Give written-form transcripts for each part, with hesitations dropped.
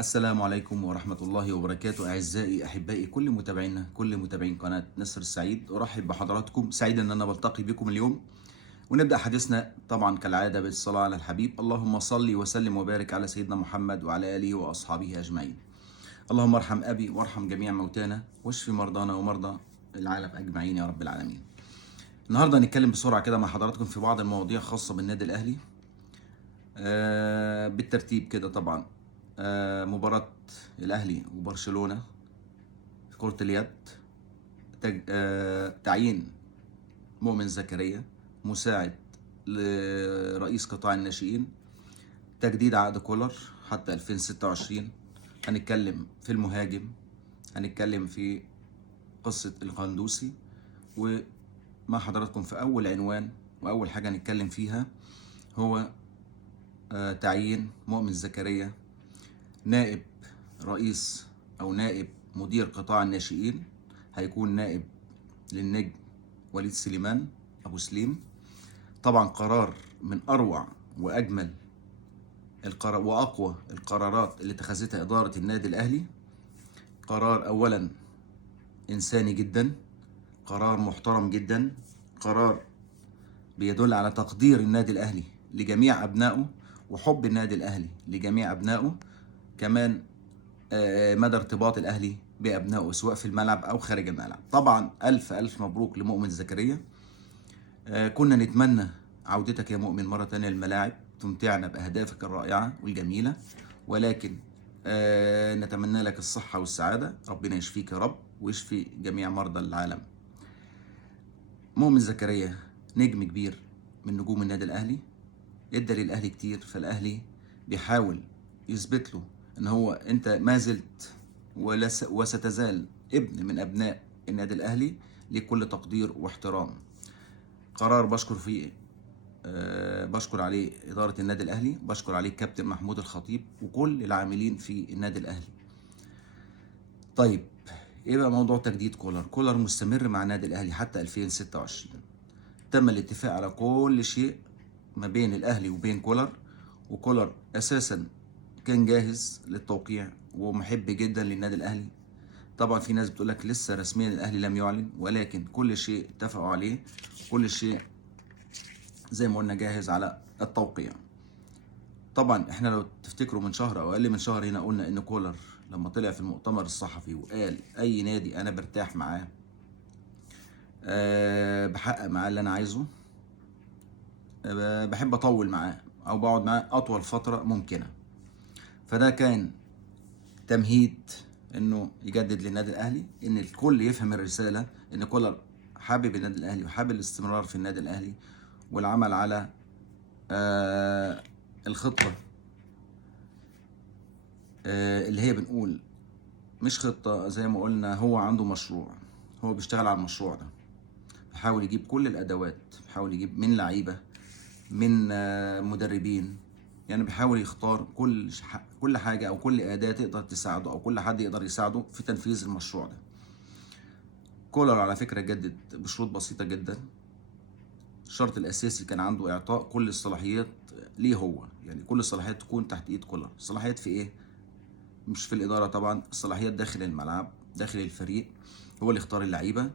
السلام عليكم ورحمة الله وبركاته. أعزائي أحبائي كل متابعينا، كل متابعين قناة نسر السعيد، أرحب بحضراتكم. سعيد أن أنا بلتقي بكم اليوم، ونبدأ حديثنا طبعا كالعادة بالصلاة على الحبيب. اللهم صل وسلم وبارك على سيدنا محمد وعلى آله وأصحابه أجمعين. اللهم ارحم أبي وارحم جميع موتانا واشف مرضانا ومرضى العالم أجمعين يا رب العالمين. النهاردة هنتكلم بسرعة كده مع حضراتكم في بعض المواضيع خاصة بالنادي الأهلي. بالترتيب كده طبعا. مباراة الأهلي وبرشلونة في كرة اليد، تعيين مؤمن زكريا مساعد لرئيس قطاع الناشئين، تجديد عقد كولر حتى 2026. هنتكلم في المهاجم، هنتكلم في قصة القندوسي، ومع حضراتكم في أول عنوان وأول حاجة هنتكلم فيها هو تعيين مؤمن زكريا نائب رئيس أو نائب مدير قطاع الناشئين. هيكون نائب للنجم وليد سليمان أبو سليم. طبعا قرار من أروع وأجمل وأقوى القرارات اللي اتخذتها إدارة النادي الأهلي. قرار أولا إنساني جدا، قرار محترم جدا، قرار بيدل على تقدير النادي الأهلي لجميع أبنائه وحب النادي الأهلي لجميع أبنائه، كمان مدى ارتباط الأهلي بأبنائه سواء في الملعب أو خارج الملعب. طبعا ألف ألف مبروك لمؤمن زكريا. كنا نتمنى عودتك يا مؤمن مرة تانية الملاعب، تمتعنا بأهدافك الرائعة والجميلة، ولكن نتمنى لك الصحة والسعادة. ربنا يشفيك يا رب ويشفي جميع مرضى العالم. مؤمن زكريا نجم كبير من نجوم النادي الأهلي، ادى للأهلي كتير، فالأهلي بيحاول يثبت له ان هو انت ما زلت وستزال ابن من ابناء النادي الاهلي، لكل تقدير واحترام. قرار بشكر فيه بشكر عليه اداره النادي الاهلي، بشكر عليه الكابتن محمود الخطيب وكل العاملين في النادي الاهلي. طيب، ايه بقى موضوع تجديد كولر؟ كولر مستمر مع النادي الاهلي حتى 2026. تم الاتفاق على كل شيء ما بين الاهلي وبين كولر، وكولر اساسا كان جاهز للتوقيع ومحب جدا للنادي الاهلي. طبعا في ناس بتقول لك لسه رسميا الاهلي لم يعلن، ولكن كل شيء اتفقوا عليه، كل شيء زي ما قلنا جاهز على التوقيع. طبعا احنا لو تفتكروا من شهر او اقل من شهر هنا قلنا ان كولر لما طلع في المؤتمر الصحفي وقال اي نادي انا برتاح معاه، بحقق معاه اللي انا عايزه، بحب اطول معاه او بقعد معاه اطول فتره ممكنه. فده كان تمهيد انه يجدد للنادي الاهلي، ان الكل يفهم الرساله ان كولر حابب النادي الاهلي وحابب الاستمرار في النادي الاهلي، والعمل على الخطه اللي هي بنقول مش خطه، زي ما قلنا هو عنده مشروع، هو بيشتغل على المشروع ده، بيحاول يجيب كل الادوات، بيحاول يجيب من لعيبه، من مدربين، يعني بيحاول يختار كل حاجه او كل اداه تقدر تساعده او كل حد يقدر يساعده في تنفيذ المشروع ده. كولر على فكره جدد بشروط بسيطه جدا. الشرط الاساسي كان عنده اعطاء كل الصلاحيات ليه هو، يعني كل الصلاحيات تكون تحت ايد كولر. الصلاحيات في ايه؟ مش في الاداره طبعا، الصلاحيات داخل الملعب داخل الفريق. هو اللي يختار اللعيبه،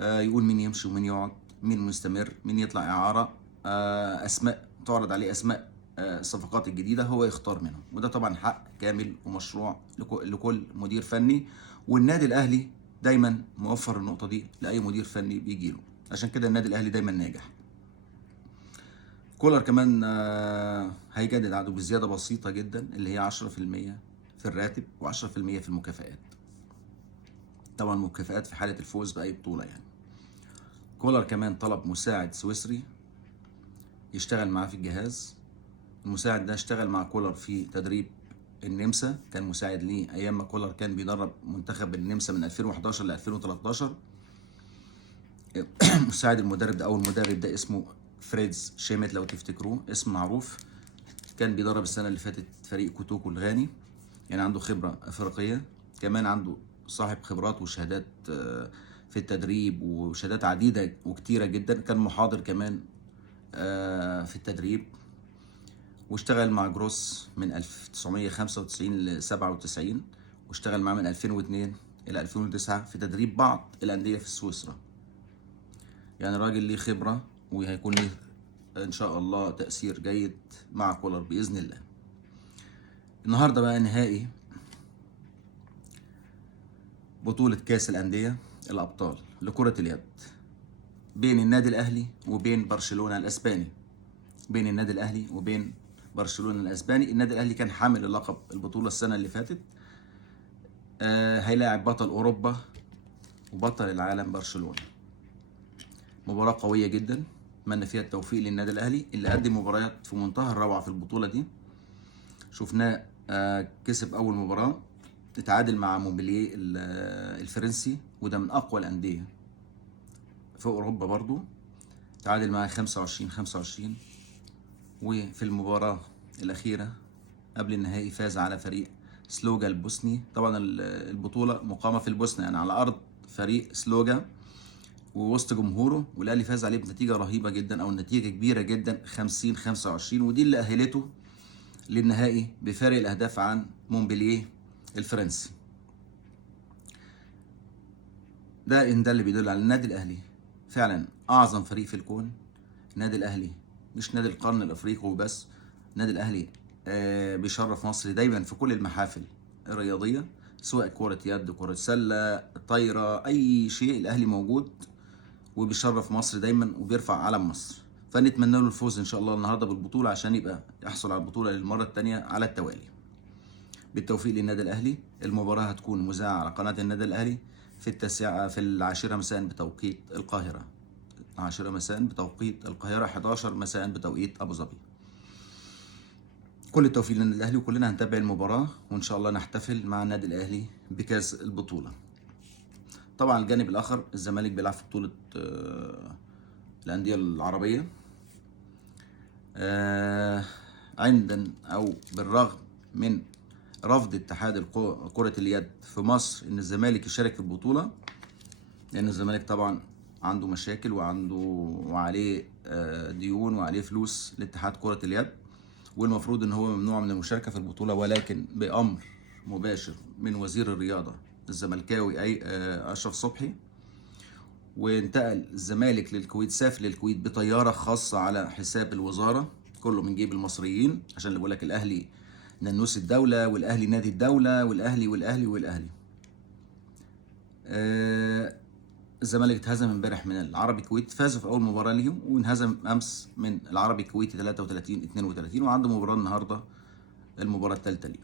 يقول مين يمشي ومين يقعد، مين مستمر، مين يطلع اعاره، اسماء تعرض عليه، اسماء الصفقات الجديده هو يختار منهم. وده طبعا حق كامل ومشروع لكل مدير فني، والنادي الاهلي دايما موفر النقطه دي لاي مدير فني بيجي له، عشان كده النادي الاهلي دايما ناجح. كولر كمان هيجدد عقده بزياده بسيطه جدا اللي هي 10% في الراتب و10% في المكافآت. طبعا مكافآت في حاله الفوز باي بطوله يعني. كولر كمان طلب مساعد سويسري يشتغل معاه في الجهاز. المساعد ده اشتغل مع كولر في تدريب النمسا، كان مساعد ليه ايام ما كولر كان بيدرب منتخب النمسا من 2011 ل 2013. مساعد المدرب ده او المدرب ده اسمه فريدز شيميت، لو تفتكروه اسم معروف. كان بيدرب السنه اللي فاتت فريق كوتوكو الغاني، يعني عنده خبره افريقيه، كمان عنده صاحب خبرات وشهادات في التدريب وشهادات عديده وكتيره جدا. كان محاضر كمان في التدريب. واشتغل مع جروس من 1995 ل 97، واشتغل معاه من 2002 إلى 2009 في تدريب بعض الأندية في سويسرا. يعني راجل ليه خبرة، وهيكون ليه إن شاء الله تأثير جيد مع كولر بإذن الله. النهاردة بقى نهائي بطولة كأس الأندية الأبطال لكرة اليد بين النادي الأهلي وبين برشلونة الأسباني. بين النادي الأهلي وبين برشلونة الأسباني. النادي الأهلي كان حامل لقب البطولة السنة اللي فاتت. هيلاعب بطل أوروبا وبطل العالم برشلونة. مباراة قوية جدا، اتمنى فيها التوفيق للنادي الأهلي اللي قدم مباريات في منتهى الروعة في البطولة دي. شفناه كسب أول مباراة، اتعادل مع مونبلييه الفرنسي، وده من أقوى الأندية في أوروبا برضو، تعادل معاه 25-25. وفي المباراة الأخيرة قبل النهائي فاز على فريق سلوجا البوسني. طبعا البطولة مقامة في البوسنة، يعني على أرض فريق سلوجا ووسط جمهوره، والأهلي فاز عليه بنتيجة رهيبة جدا، أو نتيجة كبيرة جدا 50-25، ودي اللي أهلته للنهائي بفارق الأهداف عن مونبلييه الفرنسي. ده اللي بيدل على النادي الأهلي فعلا أعظم فريق في الكون. النادي الأهلي مش نادي القرن الأفريقي وبس، النادي الأهلي بيشرف مصر دايما في كل المحافل الرياضية، سواء كرة يد، كرة سلة، طايرة، أي شيء الأهلي موجود وبيشرف مصر دايما وبيرفع علم مصر. فنتمنى له الفوز إن شاء الله النهاردة بالبطولة عشان يبقى يحصل على البطولة للمرة الثانية على التوالي. بالتوفيق للنادي الأهلي. المباراة هتكون مذاعة على قناة النادي الأهلي في 10 مساء بتوقيت القاهرة، 10 مساء بتوقيت القاهرة، 11 مساء بتوقيت أبو ظبي. كل التوفيق للنادي الأهلي، وكلنا هنتابع المباراة وإن شاء الله نحتفل مع النادي الأهلي بكأس البطولة. طبعا الجانب الآخر الزمالك بيلعب في بطولة الأندية العربية. عندنا أو بالرغم من رفض اتحاد كرة اليد في مصر إن الزمالك يشارك في البطولة، لأن الزمالك طبعا عنده مشاكل وعليه ديون وعليه فلوس لاتحاد كرة اليد، والمفروض ان هو ممنوع من المشاركة في البطولة، ولكن بأمر مباشر من وزير الرياضة الزملكاوي أشرف صبحي، وانتقل الزمالك للكويت، سافر للكويت بطيارة خاصة على حساب الوزارة، كله من جيب المصريين، عشان اللي بيقول لك الأهلي ننوس الدولة والأهلي نادي الدولة والأهلي والأهلي والأهلي. الزمالك اتهزم امبارح من العربي الكويتي، فازوا في اول مباراه ليهم، وانهزم امس من العربي الكويتي 33-32، وعنده مباراه النهارده المباراه الثالثه ليه.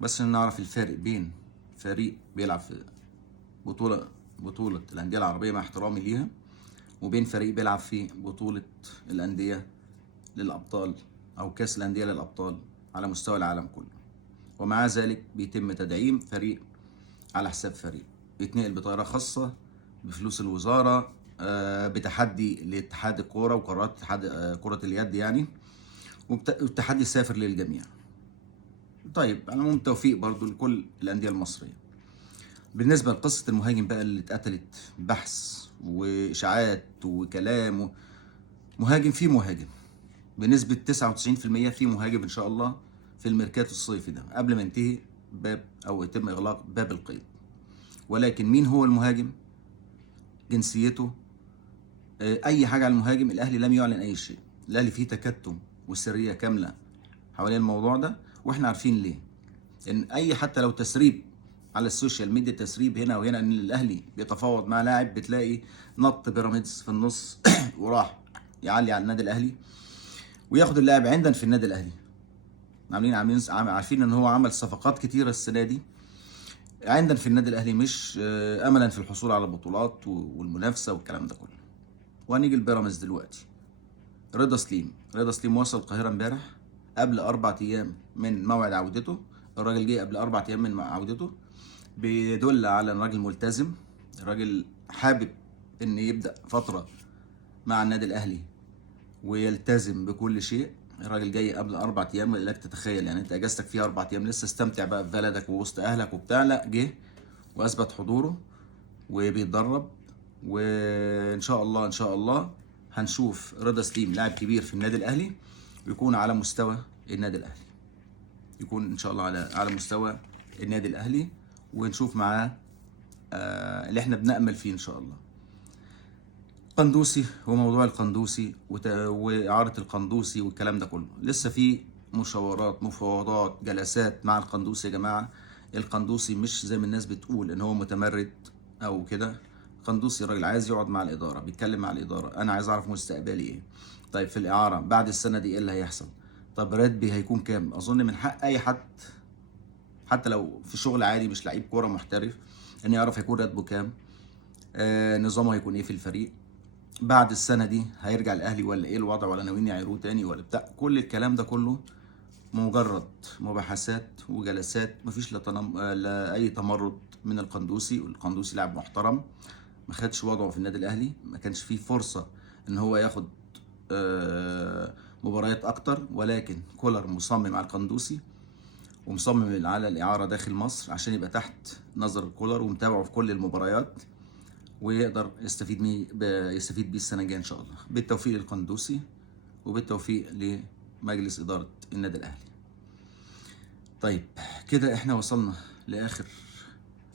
بس عشان نعرف الفارق بين فريق بيلعب في بطوله الانديه العربيه مع احترامي ليها، وبين فريق بيلعب في بطوله الانديه للابطال او كاس الانديه للابطال على مستوى العالم كله. ومع ذلك بيتم تدعيم فريق على حساب فريق، بيتنقل بطياره خاصه بفلوس الوزارة، بتحدي لاتحاد الكورة وقرارات اتحاد كرة اليد يعني، والتحدي سافر للجميع. طيب على العموم التوفيق برضو لكل الأندية المصرية. بالنسبة لقصة المهاجم بقى اللي اتقتلت، بحث وإشاعات وكلام، مهاجم في مهاجم بنسبة 99% في مهاجم إن شاء الله في الميركاتو الصيفي ده قبل ما ينتهي باب أو يتم إغلاق باب القيد. ولكن مين هو المهاجم؟ جنسيته، اي حاجه على المهاجم. الاهلي لم يعلن اي شيء، الاهلي فيه تكتم وسريه كامله حوالين الموضوع ده، واحنا عارفين ليه. ان اي حتى لو تسريب على السوشيال ميديا، تسريب هنا وهنا ان الاهلي بيتفاوض مع لاعب، بتلاقي نط بيراميدز في النص وراح يعلي على النادي الاهلي وياخد اللاعب عندنا في النادي الاهلي. عارفين ان هو عمل صفقات كتيره السنه دي عندنا في النادي الاهلي، مش املا في الحصول على البطولات والمنافسه والكلام ده كله. وهنيجي البيراميدز دلوقتي. رضا سليم وصل القاهره امبارح قبل 4 ايام من موعد عودته. الراجل جه قبل 4 ايام من عودته، بيدل على ان الراجل ملتزم، الراجل حابب ان يبدا فتره مع النادي الاهلي ويلتزم بكل شيء. الراجل جاي قبل 4 ايام، لك تتخيل يعني انت اجازتك فيها 4 ايام، لسه استمتع بقى في بلدك ووسط اهلك وبتاع، لا جه واثبت حضوره وبيتدرب. وان شاء الله هنشوف رضا سليم لاعب كبير في النادي الاهلي، ويكون على مستوى النادي الاهلي، يكون ان شاء الله على مستوى النادي الاهلي، ونشوف معاه اللي احنا بنأمل فيه ان شاء الله. قندوسي وموضوع القندوسي وإعارة القندوسي والكلام ده كله، لسه في مشاورات، مفاوضات، جلسات مع القندوسي يا جماعة. القندوسي مش زي ما الناس بتقول ان هو متمرد او كده. القندوسي راجل عايز يقعد مع الإدارة، بيتكلم مع الإدارة، انا عايز اعرف مستقبلي ايه. طيب في الإعارة بعد السنة دي ايه اللي هيحصل؟ طب راتبي هيكون كام؟ اظن من حق اي حد حتى لو في شغل عادي مش لعيب كورة محترف ان يعرف هيكون راتبه كام، نظامه هيكون ايه في الفريق، بعد السنه دي هيرجع الاهلي ولا ايه الوضع، ولا ناويين يعيروه تاني ولا بتاع. كل الكلام ده كله مجرد مباحثات وجلسات، مفيش لا اي تمرد من القندوسي. والقندوسي لاعب محترم، ما خدش وضعه في النادي الاهلي، ما كانش فيه فرصه ان هو ياخد مباريات اكتر، ولكن كولر مصمم على القندوسي ومصمم على الاعاره داخل مصر عشان يبقى تحت نظر كولر ومتابعه في كل المباريات، ويقدر يستفيد بيه السنه الجايه ان شاء الله. بالتوفيق للقندوسي وبالتوفيق لمجلس اداره النادي الاهلي. طيب كده احنا وصلنا لاخر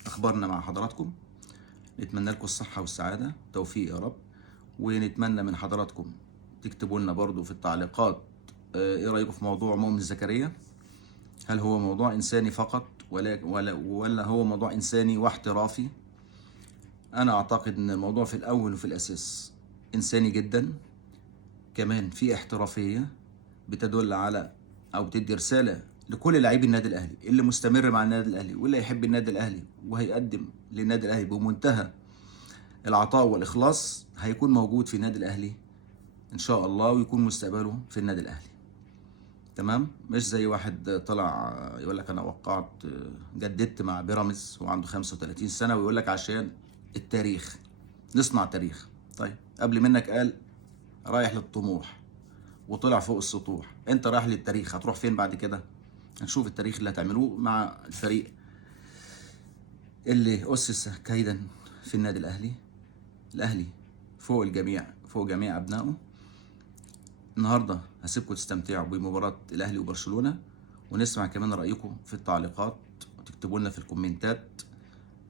اخبارنا مع حضراتكم. نتمنى لكم الصحه والسعاده، توفيق يا رب. ونتمنى من حضراتكم تكتبوا لنا برضو في التعليقات ايه رايكم في موضوع مؤمن زكريا. هل هو موضوع انساني فقط ولا هو موضوع انساني واحترافي؟ أنا أعتقد إن الموضوع في الأول وفي الأساس إنساني جدا، كمان في احترافية بتدل على أو بتدي رسالة لكل لاعبي النادي الأهلي اللي مستمر مع النادي الأهلي واللي يحب النادي الأهلي وهيقدم للنادي الأهلي بمنتهى العطاء والإخلاص، هيكون موجود في النادي الأهلي إن شاء الله، ويكون مستقبله في النادي الأهلي. تمام، مش زي واحد طلع يقول لك أنا وقعت جددت مع بيراميدز وعنده 35 سنة ويقول لك عشان التاريخ، نصنع تاريخ. طيب قبل منك قال رايح للطموح وطلع فوق السطوح، انت رايح للتاريخ، هتروح فين بعد كده؟ هنشوف التاريخ اللي هتعملوه مع الفريق اللي أسس كيدا في النادي الأهلي. الأهلي فوق الجميع، فوق جميع أبنائه. النهاردة هسيبكم تستمتعوا بمباراة الأهلي وبرشلونة، ونسمع كمان رأيكم في التعليقات، وتكتبوا لنا في الكومنتات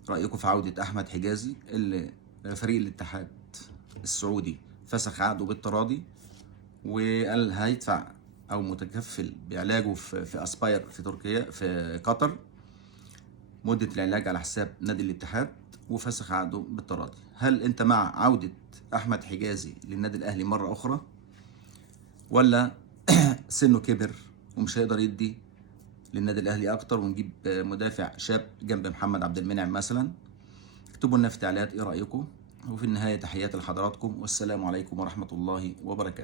رأيكم في عودة أحمد حجازي اللي فريق الاتحاد السعودي فسخ عقده بالتراضي، وقال هيدفع أو متكفل بعلاجه في أسباير في تركيا في قطر، مدة العلاج على حساب نادي الاتحاد، وفسخ عقده بالتراضي. هل أنت مع عودة أحمد حجازي للنادي الأهلي مرة أخرى، ولا سنه كبر ومش هيقدر يدي للنادي الأهلي أكتر ونجيب مدافع شاب جنب محمد عبد المنعم مثلا؟ اكتبوا لنا في التعليقات ايه رأيكم. وفي النهاية تحياتي لحضراتكم، والسلام عليكم ورحمة الله وبركاته.